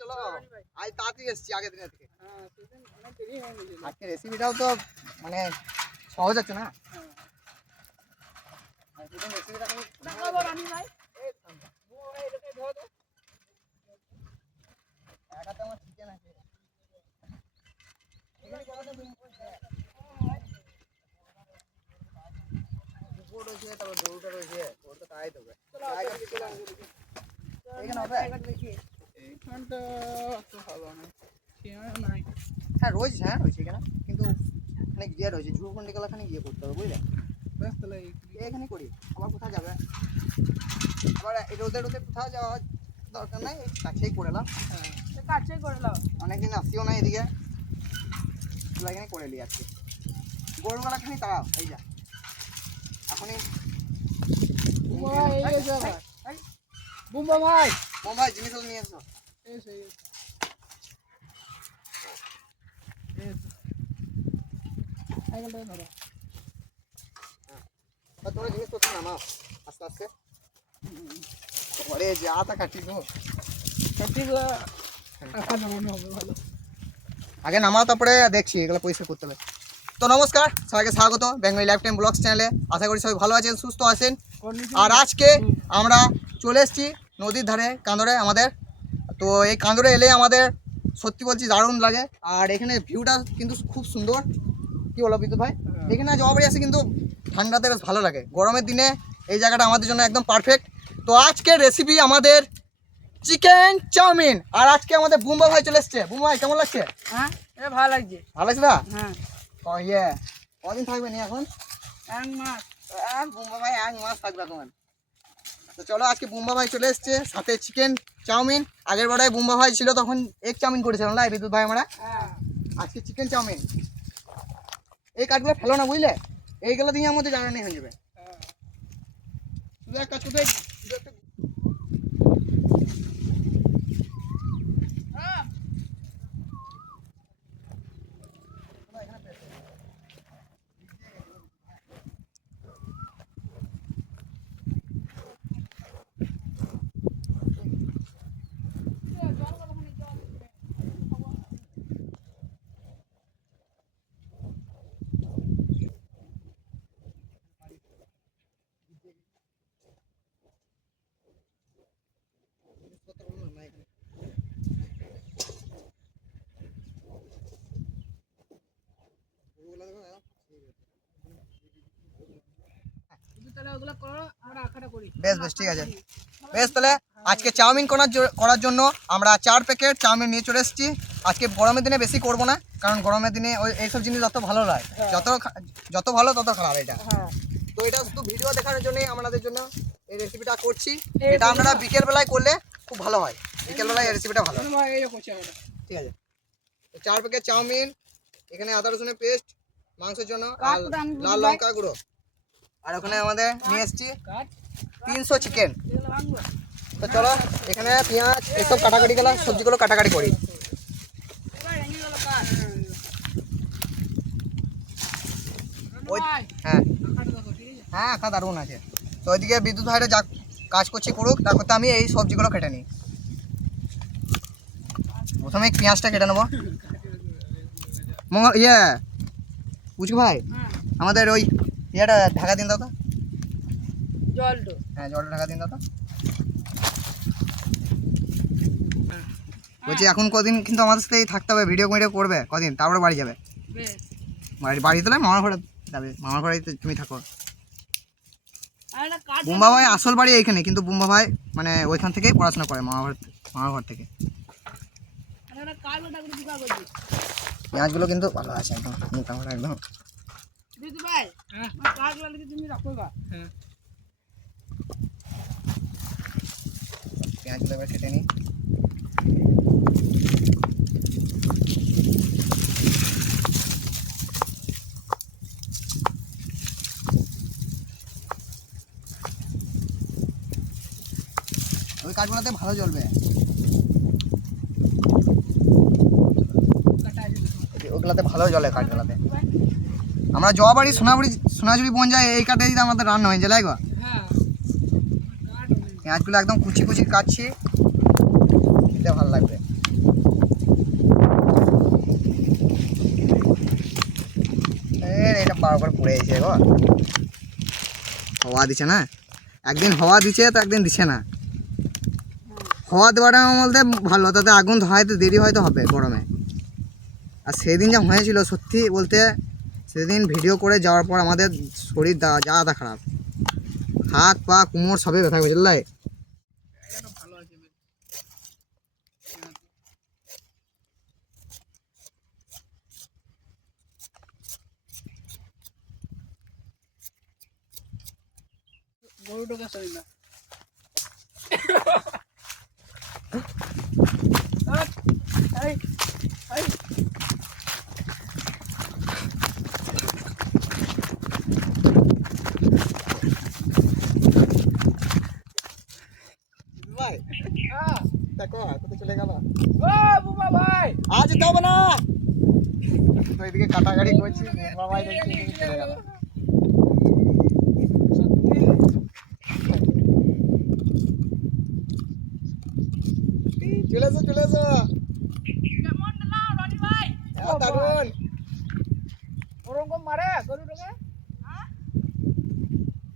চলো আজ তাড়াতাড়ি এসছি আগের দিনের থেকে। আজকে রেসিপিটাও তো মানে সহজ আছে না। চিকেন আছে রয়েছে, তারপর দৌড়টা রয়েছে, ওর তো তাই দেবে। হ্যাঁ রয়েছে, হ্যাঁ রয়েছে এখানে, কিন্তু অনেক গিয়ে রয়েছে, ঝুঁকন্ডি গেলাখানে গিয়ে করতে হবে বুঝলে। এখানে করি, আবার কোথাও যাবে, আবার রোদে রোদে কোথাও যাওয়ার দরকার নাই, কাছেই করে এলাম। কাছেই করে নাও, অনেকদিন আসছিও না এদিকে, এখানে করে নিই আজকে। গরুগুলাখানি তাড়াও, এই যা এখনই বুম্বা ভাই মোবাইল জিনিসগুলো নিয়ে এসো। তোমরা জিনিসপত্র নামাও আস্তে আস্তে। যা তা কাটি গো, আগে নামাও তারপরে দেখছি এগুলো পরিষ্কার করতে হবে। তো নমস্কার, সবাইকে স্বাগত বেঙ্গলি লাইফ টাইম ব্লগস চ্যানেলে। আশা করি সবাই ভালো আছেন, সুস্থ আছেন। আর আজকে আমরা চলে এসেছি নদীর ধারে, কান্দরে আমাদের। তো এই কান্দরে এলে আমাদের সত্যি বলছি দারুণ লাগে। আর এখানে ভিউটা কিন্তু খুব সুন্দর, কি বলো বিদ্যুৎ ভাই? এখানে জবাবাড়ি আসে কিন্তু ঠান্ডাতে বেশ ভালো লাগে, গরমের দিনে এই জায়গাটা আমাদের জন্য একদম পারফেক্ট। তো আজকের রেসিপি আমাদের চিকেন চাউমিন। আর আজকে আমাদের বুম্বা ভাই চলে এসছে। বুম্বা ভাই কেমন লাগছে? হ্যাঁ ভালো লাগছে। ভালো লাগছে না? হ্যাঁ। কদিন থাকবে নি এখন? এক মাস। বুম্বা ভাই 1 মাস থাকবে এখন। তো চলো আজকে বুম্বা ভাই চলে এসছে, সাথে চিকেন চাউমিন। আগের বারে বুম্বা ভাই ছিল তখন এগ চাউমিন করেছিলাম না বিদ্যুৎ ভাই আমরা। আজকে চিকেন চাউমিন। এই কাঠগুলো ফেলো না বুঝলে, এইগুলো দিয়ে আমাদের জ্বালানি হয়ে যাবে। এক কাজ করতে বেশ বেশ ঠিক আছে। বেশ তাহলে আজকে চাউমিন করার জন্য আমরা 4 প্যাকেট চাউমিন নিয়ে চলে এসেছি। আজকে গরমের দিনে বেশি করব না, কারণ গরমের দিনে ওই এইসব জিনিস অত ভালো লাগে, যত ভালো তত খারাপ এটা। তো এটা শুধু ভিডিও দেখানোর জন্যই আমাদের জন্য এই রেসিপিটা করছি। এটা আপনারা বিকেলবেলায় করলে খুব ভালো হয়, বিকেলবেলায় এই রেসিপিটা ভালো হয়। ঠিক আছে। 4 প্যাকেট চাউমিন, এখানে আদা রসুনের পেস্ট মাংসের জন্য, আর লাল লঙ্কা গুঁড়ো, আর ওখানে আমাদের নিয়ে এসেছি 300 চিকেন। তো চলো এখানে পেঁয়াজ এইসব কাটাকাটি গেলাম, সবজিগুলো কাটাকাটি করি। হ্যাঁ হ্যাঁ আঁকা দারুণ আছে। তো ওইদিকে বিদ্যুৎ ভাইরা যা কাজ করছি করুক, তার করতে আমি এই সবজিগুলো কেটে নিই। প্রথমে পেঁয়াজটা কেটে নেবো। বুঝু ভাই আমাদের ওই ইয়েটা ঢাকা দিন দাও তো, হ্যাঁ জলটা ঢাকা দিন দাও তো। বলছি এখন কদিন কিন্তু আমাদের সাথেই থাকতে হবে, ভিডিও করবে কদিন, তারপরে বাড়ি যাবে। বাড়িতে নয়, মামার ঘরে যাবে, মামার ঘরে তুমি থাকো। বুম্বা ভাই আসল বাড়ি এইখানে, কিন্তু বুম্বা ভাই মানে ওইখান থেকেই পড়াশোনা করে, মামার ঘর থেকে। পেঁয়াজগুলো কিন্তু ভালো আছে একদম, মোটামুটি একদম। পেঁয়াজগুলো এবার কেটে নিই। ওই কাঠগুলোতে ভালো জ্বলবে, ওগুলাতে ভালো জ্বলে কাঠগুলাতে। আমরা জবাবাড়ি সোনাঝুরি বন যায়, এই কাঠে যদি আমাদের রান্না হয়ে যায় গো। পেঁয়াজগুলো একদম কুচি কুচি কাটছি, খেতে ভালো লাগবে। করে পড়ে গেছে গো। হাওয়া দিচ্ছে না, একদিন হাওয়া দিচ্ছে তো একদিন দিচ্ছে না। হাওয়া দেওয়াটা বলতে ভালো, তাতে আগুন ধরাইতে দেরি হয়তো হবে গরমে। আর সেদিন যা হয়েছিল সত্যি বলতে, সেদিন ভিডিও করে যাওয়ার পর আমাদের শরীর যা খারাপ, হাত পা কোমর সবই ব্যথা করছে লাই। ভালো আছে গরুটাকে সরি না এই এই ভাই দেখো কোথায় চলে গেল। ও বুবা ভাই আজ যেতে হবে না, তো এদিকে কাটাকাটি করছি, বাবাই দেখছি এদিকে চলে গেল। চলে এসো চলে এসো। কেমন না রনি ভাই দারুন। ওরকম মারে গরুটাকে হ্যাঁ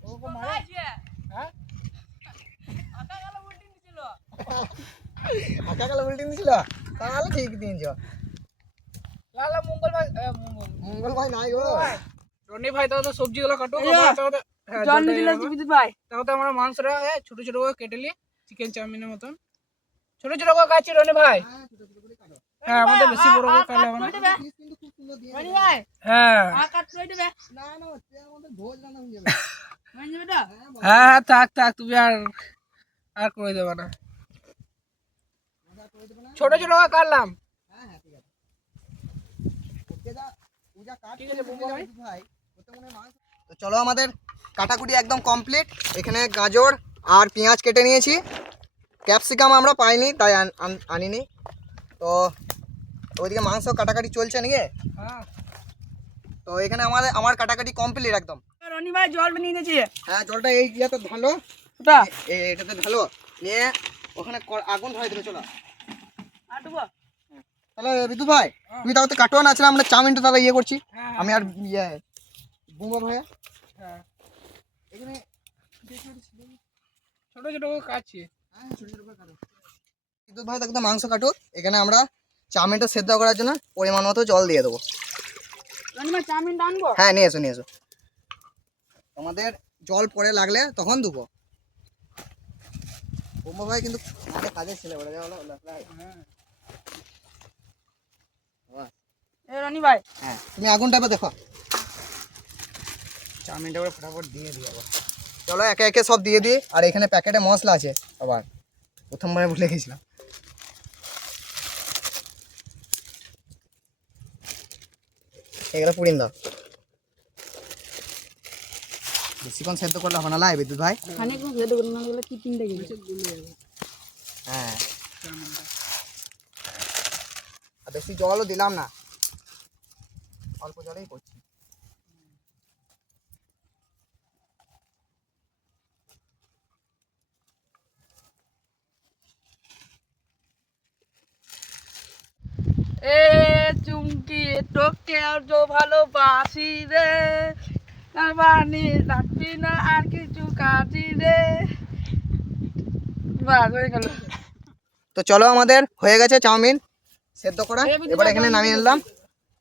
ওরকম মারে হ্যাঁ আঁকা গেল উল্টে দিয়েছিল, তাহলে ঠিক দিনছ। লালা মঙ্গল ভাই মঙ্গল ভাই নাই গো। রনি ভাই তাও তো সবজিগুলো কাটো জল দিলে বিদ্যুৎ ভাই তাও তো আমরা মাংসটা ছোট ছোট করে কেটে নিই চিকেন চাউমিনের মতন ছোট ছোট করে কাটছি রনি ভাই। হ্যাঁ আমাদের বেশি বড় করে কাটলে হবে না রনি ভাই। হ্যাঁ কাট কই দেবে না না আমাদের ভোজ রান্না হয়ে যাবে। হয়ে যাবে তো হ্যাঁ থাক থাক তুমি আর করে দেবে না, ছোট ছোট করে কাটলাম। হ্যাঁ হ্যাঁ ঠিক আছে, পূজা কাট ঠিক আছে বুবা ভাই। ভাই ওতে মনে মাংস। তো চলো আমাদের কাটাকুটি একদম কমপ্লিট। এখানে গাজর আর পেঁয়াজ কেটে নিয়েছি, ক্যাপসিকাম আমরা পাইনি তাই আনিনি। তো ওইদিকে মাংস কাটাকাটি চলছে নাকি। হ্যাঁ তো এখানে আমার কাটাকাটি কমপ্লিট একদম। রনি ভাই জল নিয়ে গেছি। হ্যাঁ জলটা এই ইয়াতে ঢালো, ওটা এটাতে ঢালো নিয়ে ওখানে আগুন ধরাই দেবে। চলো আটবো তাহলে বিদ্যুৎ ভাই তুমি তাহলে কাটো না, আছে আমরা চাউমিনটা তাহলে ইয়ে করছি আমি আর ইয়ে বুম্বা ভাইয়া। হ্যাঁ এখানে ছোট ছোট করে কাটছি। বিদ্যুৎ ভাই একদম মাংস কাটুক, এখানে আমরা চাউমিনটা সেদ্ধ করার জন্য পরিমাণ মতো জল দিয়ে দেবো। রনি ভাই চাউমিনটা আনবো। হ্যাঁ নিয়ে এসো নিয়ে এসো, তোমাদের জল পরে লাগলে তখন দেবো। বুম্বা ভাই কিন্তু আগে কাজের ছেলে বলে দেওয়া হলো। এ রনি ভাই হ্যাঁ তুমি আগুনটা এবার দেখো, চাউমিনটা করে ফটাফট দিয়ে দিই আবার। চলো একে একে সব দিয়ে দিই। আর এখানে প্যাকেটে মশলা আছে, আবার প্রথমবারে ভুলে গেছিলাম। এগুলো পুড়িন দাও, বেশিক্ষণ সেদ্ধ করলে হবে না লাই বিদ্যুৎ ভাই। খানিকক্ষণ সেদ্ধ করে না গেলে কি তিনটা গেছে হ্যাঁ আর বেশি জলও দিলাম না, অল্প জলেই করছি। এ চুমকি তোকে আর जो ভালোবাসি রে আর বানি রাখবি না আর কিছু কাটি রে বাস হয়ে গেল। তো চলো আমাদের হয়ে গেছে চাউমিন সেদ্ধ করা, এবার এখানে নামিয়ে নিলাম।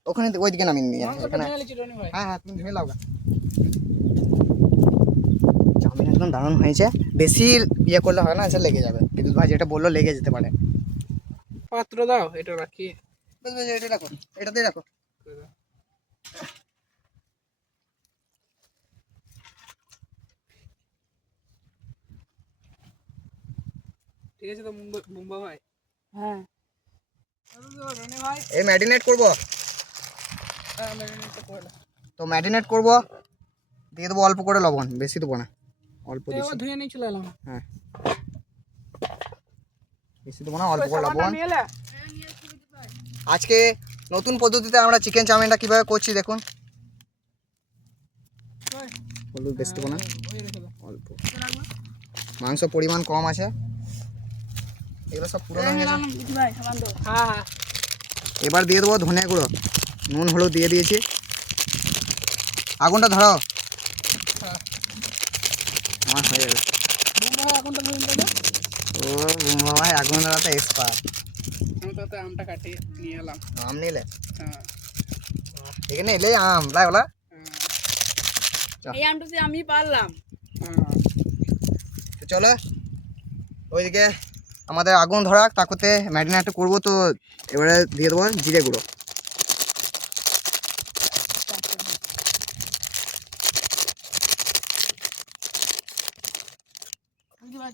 ওখানে ওইদিকে নামিয়ে নিয়ে এখানে। হ্যাঁ হ্যাঁ তুমি ধুয়ে লাও। চাউমিন একদম দারুণ হয়েছে, বেশি ইয়ে করলে হয় না, এসে লেগে যাবে। বিদ্যুৎ ভাই যেটা বললো লেগে যেতে পারে। পাত্র দাও এটা রাখি, এটা রাখো, এটাতেই রাখো। ঠিক আছে তো মুম্বা ভাই। হ্যাঁ রনি ভাই এই ম্যারিনেট করবো। হ্যাঁ ম্যারিনেটটা করে তো ম্যারিনেট করবো, দিয়ে দেবো অল্প করে লবণ, বেশি দেবো না, অল্প দিচ্ছি। ধুয়ে নিয়ে চলে এলাম। হ্যাঁ বেশি দেবো না, অল্প করে লবণ। আজকে নতুন পদ্ধতিতে আমরা চিকেন চাউমিনটা কীভাবে করছি দেখুন। হলুদ বেশি দেবো না, অল্প। মাংস পরিমাণ কম আছে, এগুলো সব পুরোনো হয়ে গেছে। হ্যাঁ এবার দিয়ে দেবো ধনে গুঁড়ো, নুন হলুদ দিয়ে দিয়েছি। আগুনটা ধরো। হ্যাঁ। আমার হয়ে গেল। বুম্বা ভাই আগুনটা ধরে দেবে। ও বুম্বা ভাই আগুন ধরাতে এক্সপার্ট। আমি তো আমটা কাটিয়ে নিয়ে এলাম। আম নিলে হ্যাঁ এখানে এলে আম লাই বলা। এই আমটাতে আমি পারলাম। তো চলো ওইদিকে আমাদের আগুন ধরা তাকতে ম্যারিনেট করবো, তো এবারে দিয়ে দেবো জিরে গুঁড়ো।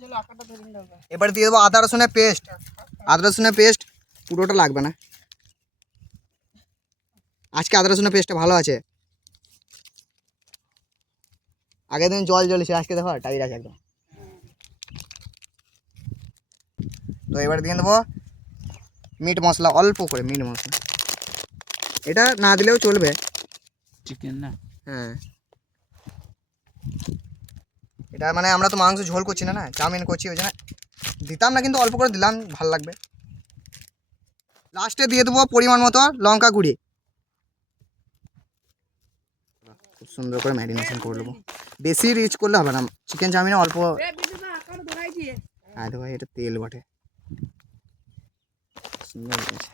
চলো আকারটা ধরে নিতে হবে। এবারে দিয়ে দেবো আদা রসুনের পেস্ট। আদা রসুনের পেস্ট পুরোটা লাগবে না, আজকে আদা রসুনের পেস্টটা ভালো আছে। আগের দিন জল জ্বলেছে, আজকে দেখো টাইট আছে একদম। তো এবারে দিয়ে দেবো মিট মশলা, অল্প করে মিট মশলা। এটা না দিলেও চলবে, চিকেন না। হ্যাঁ এটা মানে আমরা তো মাংস ঝোল করছি না, না চাউমিন করছি, ওই জন্য দিতাম না, কিন্তু অল্প করে দিলাম, ভালো লাগবে। লাস্টে দিয়ে দেবো পরিমাণ মতো লঙ্কা গুঁড়ি। খুব সুন্দর করে ম্যারিনেশন করে দেবো, বেশি রিচ করলে হবে না, চিকেন চাউমিনে অল্প। হ্যাঁ দেখো এটা তেল বটে, সুন্দর হয়েছে।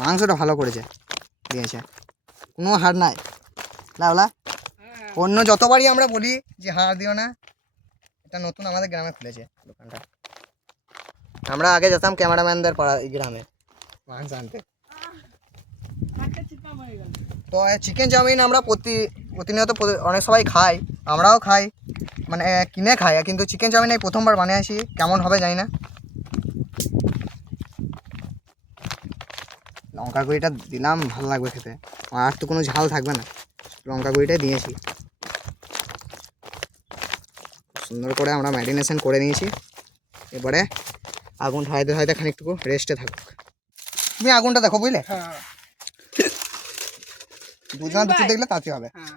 মাংসটা ভালো করেছে দিয়েছে, কোনো হাড় নাই লাউলা। অন্য যতবারই আমরা বলি যে হাড় দিও না, এটা নতুন আমাদের গ্রামে খুলেছে দোকানটা। আমরা আগে যেতাম ক্যামেরাম্যানদের পাড়া গ্রামে মাংস আনতে। তো চিকেন চাউমিন আমরা প্রতিনিয়ত অনেক সবাই খাই, আমরাও খাই, মানে কিনে খাই, কিন্তু চিকেন চাউমিন এই প্রথমবার বানিয়েছি, কেমন হবে জানি না। লঙ্কা গুঁড়িটা দিলাম, ভালো লাগবে খেতে, আর তো কোনো ঝাল থাকবে না, লঙ্কা গুঁড়িটাই দিয়েছি। সুন্দর করে আমরা ম্যারিনেশন করে নিয়েছি, এবারে আগুন ঠাইতে ঠাইতে খানিকটুকু রেস্টে থাকুক। তুমি আগুনটা দেখো বুঝলে, হ্যাঁ দুজন দুটো দেখলে তাতে হবে। হ্যাঁ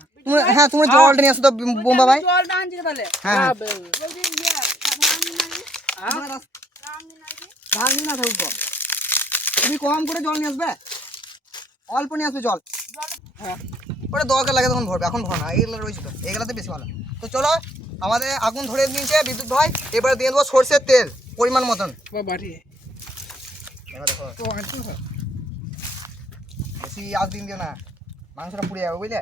হ্যাঁ তুমি জলটা নিয়ে আসো তো বোম্বা ভাই। জলটা আনছি তাহলে। হ্যাঁ ধান নিয়ে না থাকবো, তুমি কম করে জল নিয়ে আসবে, অল্প নিয়ে আসবে জল। হ্যাঁ ওটা দরকার লাগে তখন ভরবে, এখন ভর না, এইগুলো রয়েছে তো, এইগুলোতে বেশি ভালো। তো চলো আমাদের আগুন ধরে নিয়েছে বিদ্যুৎ ভাই, এবারে দিয়ে দেবো সর্ষের তেল পরিমাণ মতন। বাড়িয়ে এবার দেখো তো আনছো স্যার। বেশি আজ দিন দিও না, মাংসটা পুড়ে যাবে বুঝলে।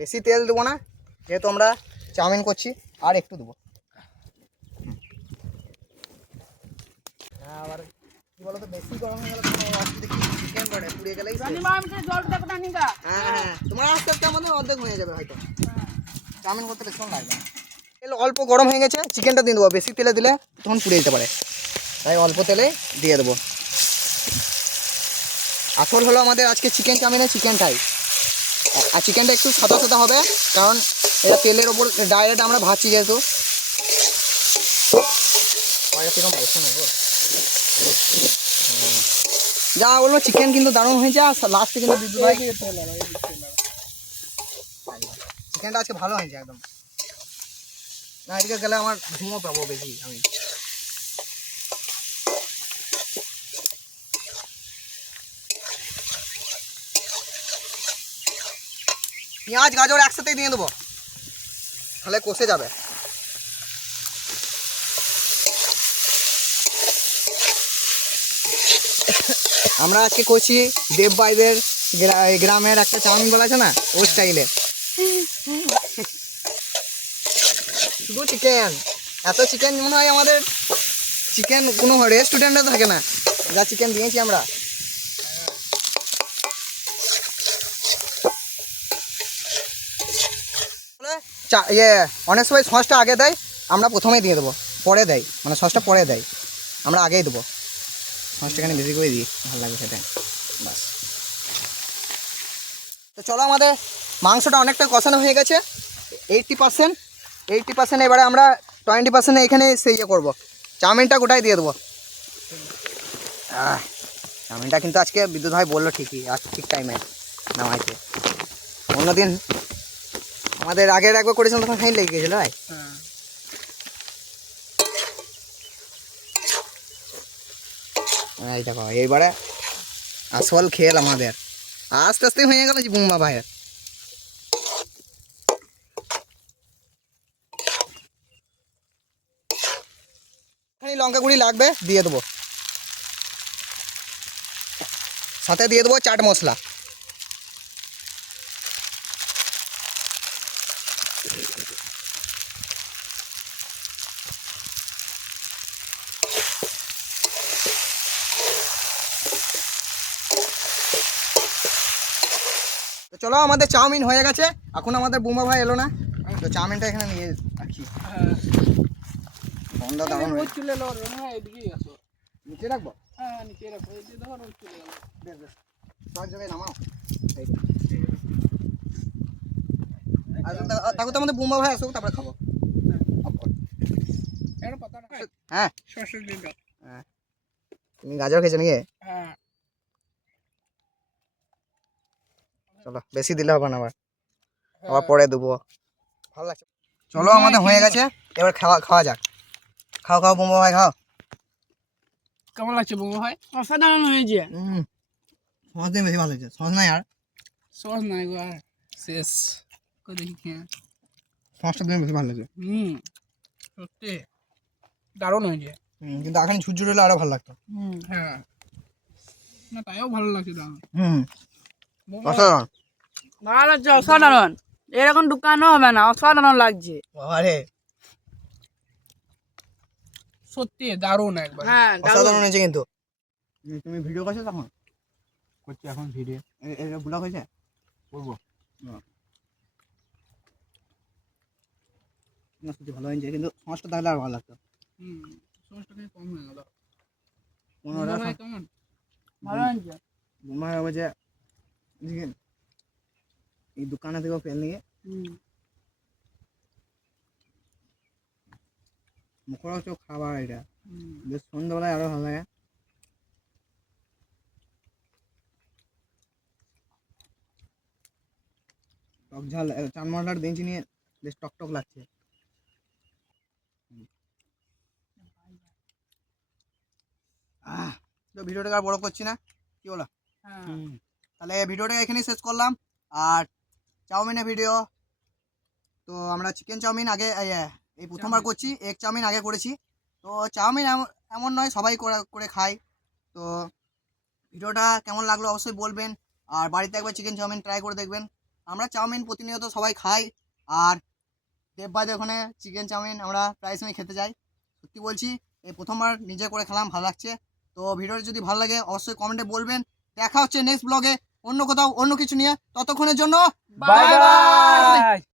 বেশি তেল দেবো না, যেহেতু আমরা চাউমিন করছি, আর একটু দেবো। আবার কি বলো তো, বেশি গরম হয়ে গেলে চিকেন পড়ে পুড়ে গেলেই শেষ। হ্যাঁ হ্যাঁ তোমার আস্তে আস্তে আমাদের অর্ধেক হয়ে যাবে হয়তো, চাউমিন করতে বেশিক্ষণ লাগবে না। তেল অল্প গরম হয়ে গেছে, চিকেনটা দিয়ে দেবো, বেশি তেলে দিলে তখন পুড়ে যেতে পারে, তাই অল্প তেলে দিয়ে দেবো। আসল হলো আমাদের আজকে চিকেন চাউমিনের চিকেনটাই, আর চিকেনটা একটু সাদা সাদা হবে, কারণ এটা তেলের ওপর ডাইরেক্ট আমরা ভাজছি যেহেতু। যা বলবো চিকেন কিন্তু দারুণ হয়েছে, আর লাস্টে কিন্তু দিদু ভাই চিকেনটা আজকে ভালো হয়েছে একদম। না এদিকে গেলে আমার ঘুমও পাবো বেশি আমি। পেঁয়াজ গাজর একসাথেই দিয়ে দেবো, তাহলে কষে যাবে। আমরা আজকে করছি দেব ভাইদের গ্রামের একটা চাউমিন বলা আছে না, ওই স্টাইলে, শুধু চিকেন। এত চিকেন মনে হয় আমাদের চিকেন কোনো রেস্টুরেন্টে থাকে না, যা চিকেন দিয়েছি আমরা। অনেক সময় সসটা আগে দেয়, আমরা প্রথমেই দিয়ে দেবো, পরে দেয়, মানে সসটা পরে দেয়, আমরা আগেই দেবো। সসটা এখানে বেশি করে দিই, ভালো লাগে সেটা, বাস। তো চলো আমাদের মাংসটা অনেকটা কষানো হয়ে গেছে, 80%। এবারে আমরা 20% এখানে সেই ইয়ে করবো, চাউমিনটা গোটাই দিয়ে দেবো। চাউমিনটা কিন্তু আজকে বিদ্যুৎ ভাই বললো ঠিকই, আর ঠিক টাইমে নামাইছে। অন্যদিন আমাদের আগের একবার করেছিলাম তখন ফাইন লেগে গেছিলো ভাই। এই দেখো এইবারে আসল খেল আমাদের, আস্তে আস্তে হয়ে গেল যে বুম্বা ভাইয়ের। এখানে লঙ্কা গুঁড়ি লাগবে, দিয়ে দেবো। সাথে দিয়ে দেবো চাট মশলা। তো চলো, আমাদের চাউমিন হয়ে গেছে। এখন আমাদের বুমা ভাই এলো না, তো চাউমিনটা এখানে নিয়ে রাখি। হ্যাঁ গন্ধ দারুণ রোজ চলে এলো রনি ভাই, এদিকেই আসো। নিচে রাখবো। হ্যাঁ নিচে রাখো, এই যে দেখো রোজ চলে গেল। বেশ বেশ, সব জায়গায় নামাও। তারপর তো আমাদের বুমা ভাই আসুক, তারপরে খাবো। এর পাতা না হ্যাঁ সরষের তেল দাও। হ্যাঁ, তুমি গাজর খেয়েছো নাকি? হ্যাঁ চলো, বেশি দিলে হবে না, আবার পরে দেবো। ভালো লাগছে। চলো, আমাদের হয়ে গেছে, এবার খাওয়া যাক। খাও খাও বুমা ভাই, খাও। কেমন লাগছে বউ ভাই? অসাধারণ হয়েছে। সস দিয়ে বেশি ভালো হয়েছে, সস নাই আর, সস নাই গো আর, শেষ। কই দেখি খেয়ে। সসটা দিয়ে বেশি ভালো লাগছে। সত্যি দারুণ হয়েছে। কিন্তু এখন ঝুরঝুর হলে আরো ভালো লাগতো। হ্যাঁ না, তাইও ভালো লাগছে দারুণ। বউ ভাই, অসাধারণ। ভালো লাগছে, অসাধারণ। এরকম দোকানও হবে না, অসাধারণ লাগছে। আরে সত্যি দারুণ একবার। হ্যাঁ অসাধারণ হয়েছে কিন্তু। তুমি ভিডিও করছো তখন? করছি এখন ভিডিও। এটা ব্লগ হয়েছে? করবো। না, সত্যি ভালো হয়েছে, কিন্তু সসটা তাহলে আর ভালো লাগতো। সসটা কিন্তু কম হয়ে গেল। পনেরোটা বউ ভাই কেমন? ভালো হয়েছে। বুমার বলছে এই দোকানে থেকে পেন নিয়ে মুখরোচক খাবার, এটা বেশ সন্ধ্যাবেলায় আরো ভালো লাগে। টক ঝাল চাল মশলার দিনছি নিয়ে বেশ টক টক লাগছে। তো ভিডিওটাকে আর বড় করছি না, কি বলো? হ্যাঁ তাহলে ভিডিওটা এখানেই শেষ করলাম। আর চাউমিনের ভিডিও তো আমরা চিকেন চাউমিন আগে এই প্রথমবার করছি, এগ চাউমিন আগে করেছি। তো চাউমিন এমন নয়, সবাই করে খায়। তো ভিডিওটা কেমন লাগলো অবশ্যই বলবেন, আর বাড়িতে একবার চিকেন চাউমিন ট্রাই করে দেখবেন। আমরা চাউমিন প্রতিনিয়ত সবাই খাই, আর দেব ভাইদের ওখানে চিকেন চাউমিন আমরা প্রায় সময় খেতে যাই। সত্যি বলছি, এই প্রথমবার নিজে করে খেলাম, ভালো লাগছে। তো ভিডিওটা যদি ভালো লাগে অবশ্যই কমেন্টে বলবেন। দেখা হচ্ছে নেক্সট ব্লগে অন্য কোথাও অন্য কিছু নিয়ে। ততক্ষণের জন্য বাই বাই।